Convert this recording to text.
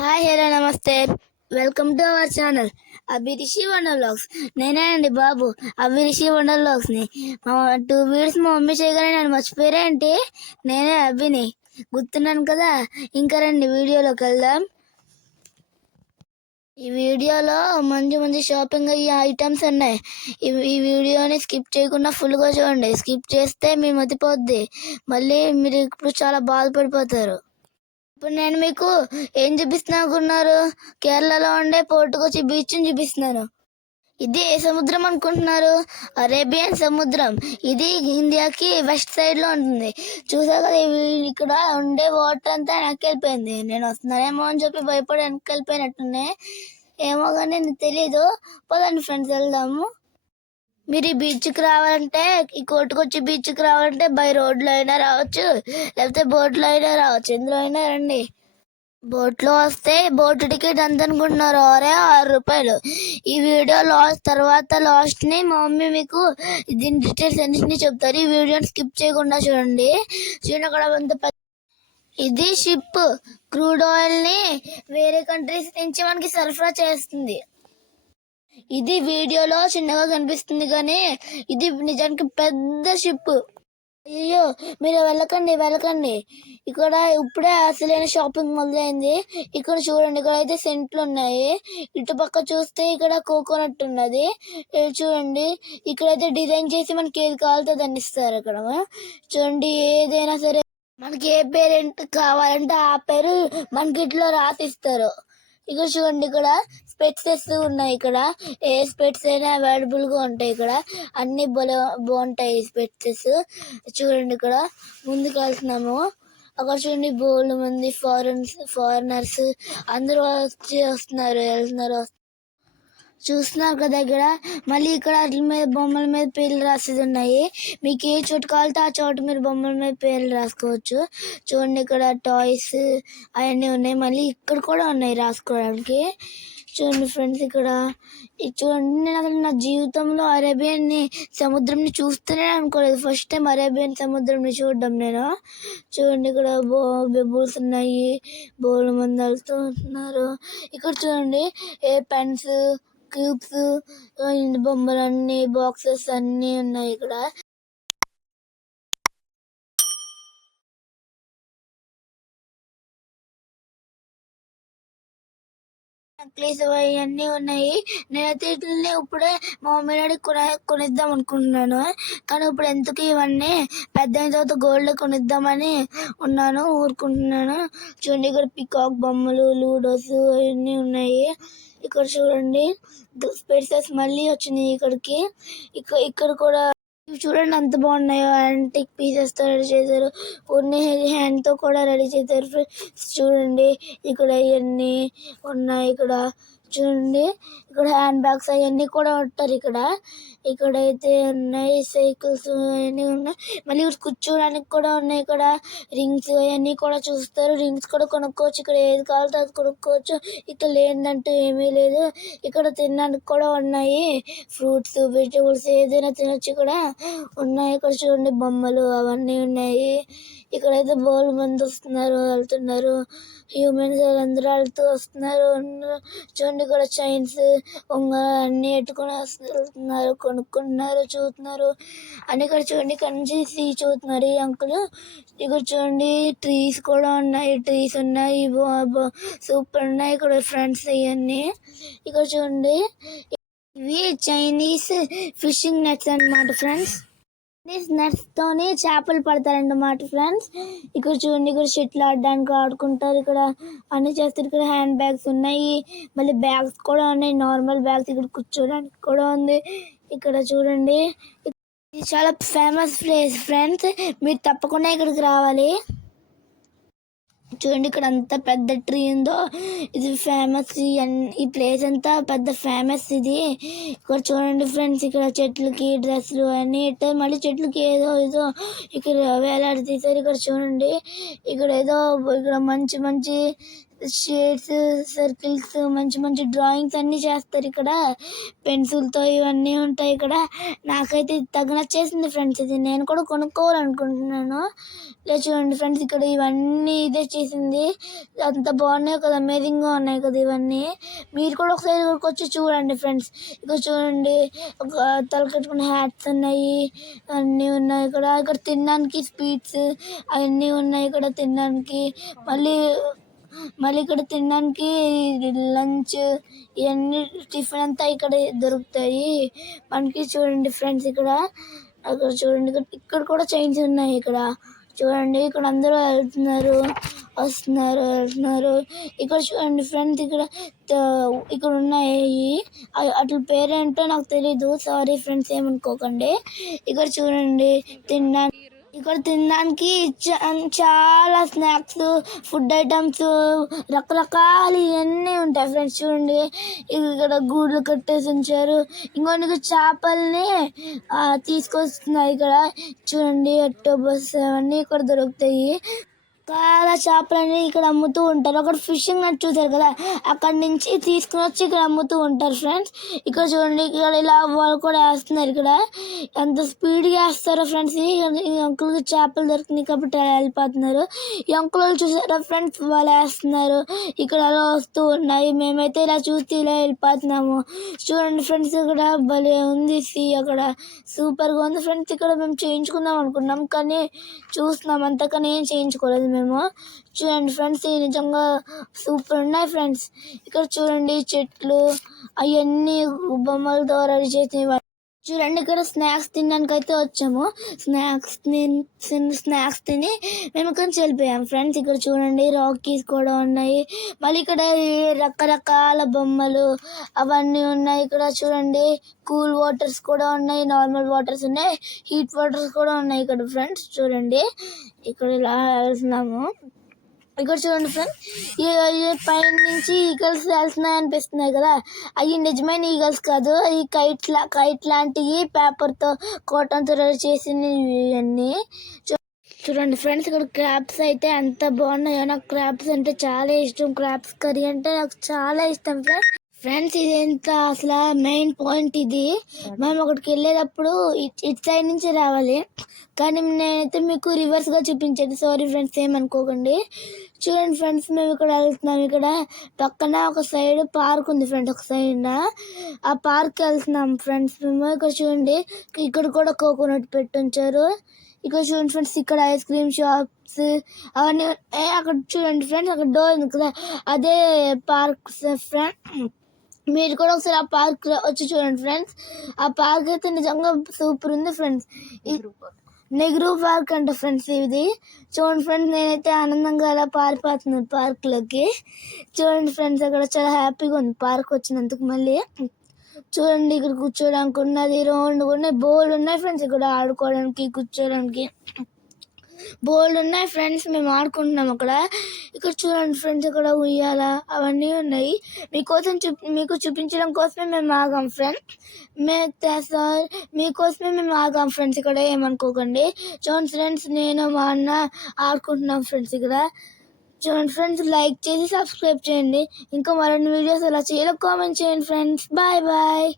Hi hello నమస్తే, welcome to our channel Abhirishi wonder vlogs. నేనేనండి Babu, Abhirishi wonder వ్లాగ్స్ని. 2 వీడియోస్ మా మమ్మీ చేయగానే నన్ను మర్చిపోయారేంటి? నేనే అభిని, గుర్తున్నాను కదా. ఇంకా రండి వీడియోలోకి వెళ్దాం. ఈ వీడియోలో మంచి మంచి షాపింగ్ అయ్యే ఐటమ్స్ ఉన్నాయి. ఈ వీడియోని స్కిప్ చేయకుండా ఫుల్గా చూడండి. స్కిప్ చేస్తే మీ మతిపోద్ది, మళ్ళీ మీరు ఇప్పుడు చాలా బాధపడిపోతారు. ఇప్పుడు నేను మీకు ఏం చూపిస్తున్నా అనుకున్నారు? కేరళలో ఉండే పోర్టుకొచ్చి బీచ్ని చూపిస్తున్నాను. ఇది ఏ సముద్రం అనుకుంటున్నారు? అరేబియన్ సముద్రం. ఇది ఇండియాకి వెస్ట్ సైడ్ లో ఉంటుంది. చూసా కదా, ఇక్కడ ఉండే వాటర్ అంతా వెనక్కి వెళ్ళిపోయింది. నేను వస్తున్నానేమో అని చెప్పి భయపడి వెనక్కి వెళ్ళిపోయినట్టున్నాయి. ఏమో కానీ నాకు తెలీదు. పదండి ఫ్రెండ్స్, వెళ్దాము. మీరు ఈ బీచ్కి రావాలంటే, ఈ కోర్టుకొచ్చి బీచ్కి రావాలంటే బై రోడ్లో అయినా రావచ్చు, లేకపోతే బోట్లో అయినా రావచ్చు. ఎందులో అయినా రండి. బోట్లో వస్తే బోట్ టికెట్ ఎంత అనుకుంటున్నారు? 6 రూపాయలు. ఈ వీడియో లాస్ట్ ని మా మమ్మీ మీకు దీని డీటెయిల్స్ అన్నింటినీ చెప్తారు. ఈ వీడియోని స్కిప్ చేయకుండా చూడండి. అక్కడ అంత ఇది షిప్ క్రూడ్ ఆయిల్ ని వేరే కంట్రీస్ నుంచి మనకి సరఫరా చేస్తుంది. ఇది వీడియోలో చిన్నగా కనిపిస్తుంది కానీ ఇది నిజానికి పెద్ద షిప్. అయ్యో, మీరు వెళ్ళకండి. ఇక్కడ ఇప్పుడే అసలైన షాపింగ్ మొదలైంది. ఇక్కడ చూడండి, ఇక్కడ అయితే సెంట్లు ఉన్నాయి. ఇటు పక్క చూస్తే ఇక్కడ కోకోనట్ ఉన్నది. చూడండి, ఇక్కడైతే డిజైన్ చేసి మనకి ఏది కావాలితే దాన్ని ఇస్తారు. అక్కడ చూడండి, ఏదైనా సరే మనకి ఏ పేరెంట్ కావాలంటే ఆ పేరు మనకి ఇట్లో రాసిస్తారు. ఇక్కడ చూడండి, ఇక్కడ స్పెట్సెస్ ఉన్నాయి. ఇక్కడ ఏ స్పెట్స్ అయినా అవైలబుల్ గా ఉంటాయి. ఇక్కడ అన్ని బాగుంటాయి స్పెట్సెస్. చూడండి, ఇక్కడ ముందుకు వెళ్తున్నాము. అక్కడ చూడండి, బోల్డ్ మంది ఫారినర్స్ అందరూ వెళ్తున్నారు. చూస్తున్నారు కదా ఇక్కడ. మళ్ళీ ఇక్కడ వాటి మీద బొమ్మల మీద పేర్లు రాసేది ఉన్నాయి. మీకు ఏ చోటు కావాలితే ఆ చోటు మీరు బొమ్మల మీద పేర్లు రాసుకోవచ్చు. చూడండి, ఇక్కడ టాయ్స్ అవన్నీ ఉన్నాయి. మళ్ళీ ఇక్కడ కూడా ఉన్నాయి రాసుకోవడానికి. చూడండి ఫ్రెండ్స్, ఇక్కడ చూడండి, నేను అసలు నా జీవితంలో అరేబియన్ సముద్రంని చూస్తూనే అనుకోలేదు. ఫస్ట్ టైం అరేబియన్ సముద్రంని చూడడం నేను. చూడండి, ఇక్కడ బెబుల్స్ ఉన్నాయి, బోల్ మంది వెళ్తూ ఉంటున్నారు. ఇక్కడ చూడండి, ఏ పెన్స్, క్యూబ్స్, బొమ్మలు అన్ని, బాక్సెస్ అన్ని ఉన్నాయి ఇక్కడ. నెక్లెస్ అవన్నీ ఉన్నాయి. నేనైతే వీటిని ఇప్పుడే మా మమ్మీ డాడీ కొనిద్దాం అనుకుంటున్నాను. కానీ ఇప్పుడు ఎందుకు ఇవన్నీ పెద్ద అయిన తర్వాత గోల్డ్ కొనిద్దామని ఊరుకుంటున్నాను. చూడండి, ఇక్కడ పికాక్ బొమ్మలు, లూడోస్ అవన్నీ ఉన్నాయి. ఇక్కడ చూడండి, స్పెట్సెస్ మళ్ళీ వచ్చినాయి ఇక్కడికి. ఇక్కడ కూడా చూడండి ఎంత బాగున్నాయో. యాంటిక్ పీసెస్ తో రెడీ చేశారు. కొన్ని హ్యాండ్ తో కూడా రెడీ చేశారు. చూడండి, ఇక్కడ ఇవన్నీ ఉన్నాయి. ఇక్కడ చూడండి, ఇక్కడ హ్యాండ్ బ్యాగ్స్ అవన్నీ కూడా ఉంటారు. ఇక్కడైతే ఉన్నాయి సైకిల్స్ అవన్నీ ఉన్నాయి. మళ్ళీ కూర్చోడానికి కూడా ఉన్నాయి. ఇక్కడ రింగ్స్ అవన్నీ కూడా చూస్తారు. రింగ్స్ కూడా కొనుక్కోవచ్చు. ఇక్కడ ఏది కావాలో అది కొనుక్కోవచ్చు. ఇక్కడ లేదంటూ ఏమీ లేదు. ఇక్కడ తినడానికి కూడా ఉన్నాయి. ఫ్రూట్స్, వెజిటేబుల్స్ ఏదైనా తినొచ్చు. ఇక్కడ ఉన్నాయి. ఇక్కడ చూడండి, బొమ్మలు అవన్నీ ఉన్నాయి. ఇక్కడైతే బోల్ మంది వెళ్తున్నారు. హ్యూమన్స్ అందరూ వెళ్తూ వస్తున్నారు. చూడండి, ఇక్కడ చైన్స్, ఉంగరాలు అన్ని పెట్టుకుని వెళ్తున్నారు, కొనుక్కుంటున్నారు, చూస్తున్నారు అని. ఇక్కడ చూడండి, ఇక్కడ నుంచి చూస్తున్నారు ఈ అంకుల్. ఇక్కడ చూడండి, ట్రీస్ కూడా ఉన్నాయి. సూపర్ ఉన్నాయి ఇక్కడ ఫ్రెండ్స్ ఇవన్నీ. ఇక్కడ చూడండి, ఇవి చైనీస్ ఫిషింగ్ నెట్స్ అన్నమాట ఫ్రెండ్స్. నెట్స్ తోని చేపలు పడతారన్నమాట ఫ్రెండ్స్. ఇక్కడ చూడండి, ఇక్కడ షటిల్ ఆడడానికి ఆడుకుంటారు. ఇక్కడ అన్ని చేస్తారు. ఇక్కడ హ్యాండ్ బ్యాగ్స్ ఉన్నాయి. మళ్ళీ బ్యాగ్స్ కూడా ఉన్నాయి, నార్మల్ బ్యాగ్స్. ఇక్కడ కూర్చోడానికి కూడా ఉంది. ఇక్కడ చూడండి, ఇది చాలా ఫేమస్ ప్లేస్ ఫ్రెండ్స్. మీరు తప్పకుండా ఇక్కడికి రావాలి. చూడండి, ఇక్కడ అంత పెద్ద ట్రీ ఉందో. ఇది ఫేమస్. ఈ ప్లేస్ అంతా పెద్ద ఫేమస్. ఇది ఇక్కడ చూడండి ఫ్రెండ్స్, ఇక్కడ చెట్లకి డ్రెస్సులు అన్ని ఇట్టారు. మళ్ళీ చెట్లకి ఏదో ఇక్కడ వేలాడి తీసారు. ఇక్కడ చూడండి, ఇక్కడ మంచి మంచి షేడ్స్, సర్కిల్స్, మంచి మంచి డ్రాయింగ్స్ అన్నీ చేస్తారు ఇక్కడ. పెన్సిల్తో ఇవన్నీ ఉంటాయి ఇక్కడ. నాకైతే ఇది తెగ నచ్చేసింది ఫ్రెండ్స్. ఇది నేను కూడా కొనుక్కోవాలనుకుంటున్నాను. ఇలా చూడండి ఫ్రెండ్స్, ఇక్కడ ఇవన్నీ ఇదే చేసింది. అంత బాగున్నాయి కదా, అమేజింగ్గా ఉన్నాయి కదా ఇవన్నీ. మీరు కూడా ఒకసారి ఇక్కడికి వచ్చి చూడండి ఫ్రెండ్స్. ఇక్కడ చూడండి, ఒక తల కట్టుకునే హ్యాట్స్ ఉన్నాయి, అన్నీ ఉన్నాయి ఇక్కడ. ఇక్కడ తినడానికి స్వీట్స్ అవన్నీ ఉన్నాయి ఇక్కడ తినడానికి. మళ్ళీ ఇక్కడ తినడానికి లంచ్ ఇవన్నీ టిఫిన్ అంతా ఇక్కడ దొరుకుతాయి మనకి. చూడండి ఫ్రెండ్స్, అక్కడ చూడండి, ఇక్కడ కూడా చైన్స్ ఉన్నాయి ఇక్కడ. చూడండి, ఇక్కడ అందరూ వెళ్తున్నారు. ఇక్కడ చూడండి ఫ్రెండ్స్, ఇక్కడ ఉన్నాయి. అట్ల పేరేంటో నాకు తెలీదు, సారీ ఫ్రెండ్స్, ఏమనుకోకండి. ఇక్కడ చూడండి, తినడానికి చాలా స్నాక్స్, ఫుడ్ ఐటమ్స్, రకరకాలు ఇవన్నీ ఉంటాయి ఫ్రెండ్స్. చూడండి, ఇక్కడ గూడులు కట్టేసి ఉంచారు. ఇంకొన్ని చేపల్ని తీసుకొస్తున్నాయి ఇక్కడ. చూడండి, అక్టోబస్ అవన్నీ ఇక్కడ దొరుకుతాయి. చాలా చేపలని ఇక్కడ అమ్ముతూ ఉంటారు. అక్కడ ఫిషింగ్ నెట్ చూసారు కదా, అక్కడి నుంచి తీసుకుని వచ్చి ఇక్కడ అమ్ముతూ ఉంటారు ఫ్రెండ్స్. ఇక్కడ చూడండి, ఇక్కడ ఇలా వాళ్ళు కూడా వేస్తున్నారు. ఇక్కడ ఎంత స్పీడ్గా వేస్తారో ఫ్రెండ్స్. ఈ అంకుల్కి చేపలు దొరుకుతున్నాయి కాబట్టి అలా వెళ్ళిపోతున్నారు. ఈ అంకుల్ చూసారా ఫ్రెండ్స్, వాళ్ళు వేస్తున్నారు. ఇక్కడ అలా వస్తూ ఉన్నాయి. మేమైతే ఇలా చూస్తే ఇలా వెళ్ళిపోతున్నాము. చూడండి ఫ్రెండ్స్, ఇక్కడ భలే ఉంది అక్కడ సూపర్గా ఉంది ఫ్రెండ్స్. ఇక్కడ మేము చేయించుకుందాం అనుకున్నాం, కానీ చూస్తున్నాం అంతకని ఏం చేయించుకోలేదు మేము. చూడండి ఫ్రెండ్స్, నిజంగా సూపర్ ఉన్నాయి ఫ్రెండ్స్. ఇక్కడ చూడండి, చెట్లు అవన్నీ బొమ్మలతో రెడీ చేసినవి. చూడండి, ఇక్కడ స్నాక్స్ తినడానికి అయితే వచ్చాము. స్నాక్స్ తిని మేము ఇక్కడ వెళ్ళిపోయాము ఫ్రెండ్స్. ఇక్కడ చూడండి, రాకీస్ కూడా ఉన్నాయి. మళ్ళీ ఇక్కడ రకరకాల బొమ్మలు అవన్నీ ఉన్నాయి. ఇక్కడ చూడండి, కూల్ వాటర్స్ కూడా ఉన్నాయి, నార్మల్ వాటర్స్ ఉన్నాయి, హీట్ వాటర్స్ కూడా ఉన్నాయి ఇక్కడ ఫ్రెండ్స్. చూడండి, ఇక్కడ ఇలా వెళ్తున్నాము. ఇక్కడ చూడండి ఫ్రెండ్స్, ఈ పైన నుంచి ఈగల్స్ వెళ్తున్నాయి అనిపిస్తున్నాయి కదా, అవి నిజమైన ఈగల్స్ కాదు, అవి కైట్ లాంటివి, పేపర్తో కాటన్తో రెడీ చేసినవి అన్నీ. చూడండి ఫ్రెండ్స్, ఇక్కడ క్రాబ్స్ అయితే ఎంత బాగున్నాయో. నాకు క్రాబ్స్ అంటే చాలా ఇష్టం. క్రాబ్స్ కర్రీ అంటే నాకు చాలా ఇష్టం ఫ్రెండ్స్. ఇది ఎంత అసలు మెయిన్ పాయింట్ ఇది. మేము అక్కడికి వెళ్ళేటప్పుడు ఇటు సైడ్ నుంచి రావాలి, కానీ నేనైతే మీకు రివర్స్గా చూపించేది, సారీ ఫ్రెండ్స్, ఏమనుకోకండి. చూడండి ఫ్రెండ్స్, మేము ఇక్కడ వెళ్తున్నాం. ఇక్కడ పక్కన ఒక సైడ్ పార్క్ ఉంది ఫ్రెండ్స్, ఒక సైడ్ ఆ పార్క్ వెళ్తున్నాం ఫ్రెండ్స్ మేము. ఇక్కడ చూడండి, ఇక్కడ కూడా కోకోనట్ పెట్టుంచారు. ఇక్కడ చూడండి ఫ్రెండ్స్, ఇక్కడ ఐస్ క్రీమ్ షాప్స్ అవన్నీ. అక్కడ చూడండి ఫ్రెండ్స్, అక్కడ డోర్ ఉంది కదా, అదే పార్క్ ఫ్రెండ్. మీరు కూడా ఒకసారి ఆ పార్క్ వచ్చి చూడండి ఫ్రెండ్స్. ఆ పార్క్ అయితే నిజంగా సూపర్ ఉంది ఫ్రెండ్స్. నెహ్రూ పార్క్ అంట ఫ్రెండ్స్ ఇది. చూడండి ఫ్రెండ్స్, నేనైతే ఆనందంగా అలా పారిపోతున్నాను పార్క్లోకి. చూడండి ఫ్రెండ్స్, అక్కడ చాలా హ్యాపీగా ఉంది పార్క్ వచ్చినందుకు. మళ్ళీ చూడండి, ఇక్కడ కూర్చోడానికి ఉన్నది, రౌండ్ ఉన్నాయి, బోల్డ్ ఉన్నాయి ఫ్రెండ్స్. ఇక్కడ ఆడుకోవడానికి, కూర్చోడానికి బోల్డ్ ఉన్నాయి ఫ్రెండ్స్. మేము ఆడుకుంటున్నాం అక్కడ. ఇక్కడ చూడండి ఫ్రెండ్స్, ఇక్కడ ఉయ్యాల అవన్నీ ఉన్నాయి. మీకు చూపించడం కోసమే మేము ఆగాం ఫ్రెండ్స్. మీకోసమే మేము ఆగాం ఫ్రెండ్స్. ఇక్కడ ఏమనుకోకండి. చూడండి ఫ్రెండ్స్, నేను మా అన్న ఆడుకుంటున్నాం ఫ్రెండ్స్. ఇక్కడ చూడండి ఫ్రెండ్స్, లైక్ చేసి సబ్స్క్రైబ్ చేయండి. ఇంకా మరిన్ని వీడియోస్ అలా చేయాలి, కామెంట్ చేయండి ఫ్రెండ్స్. Bye bye.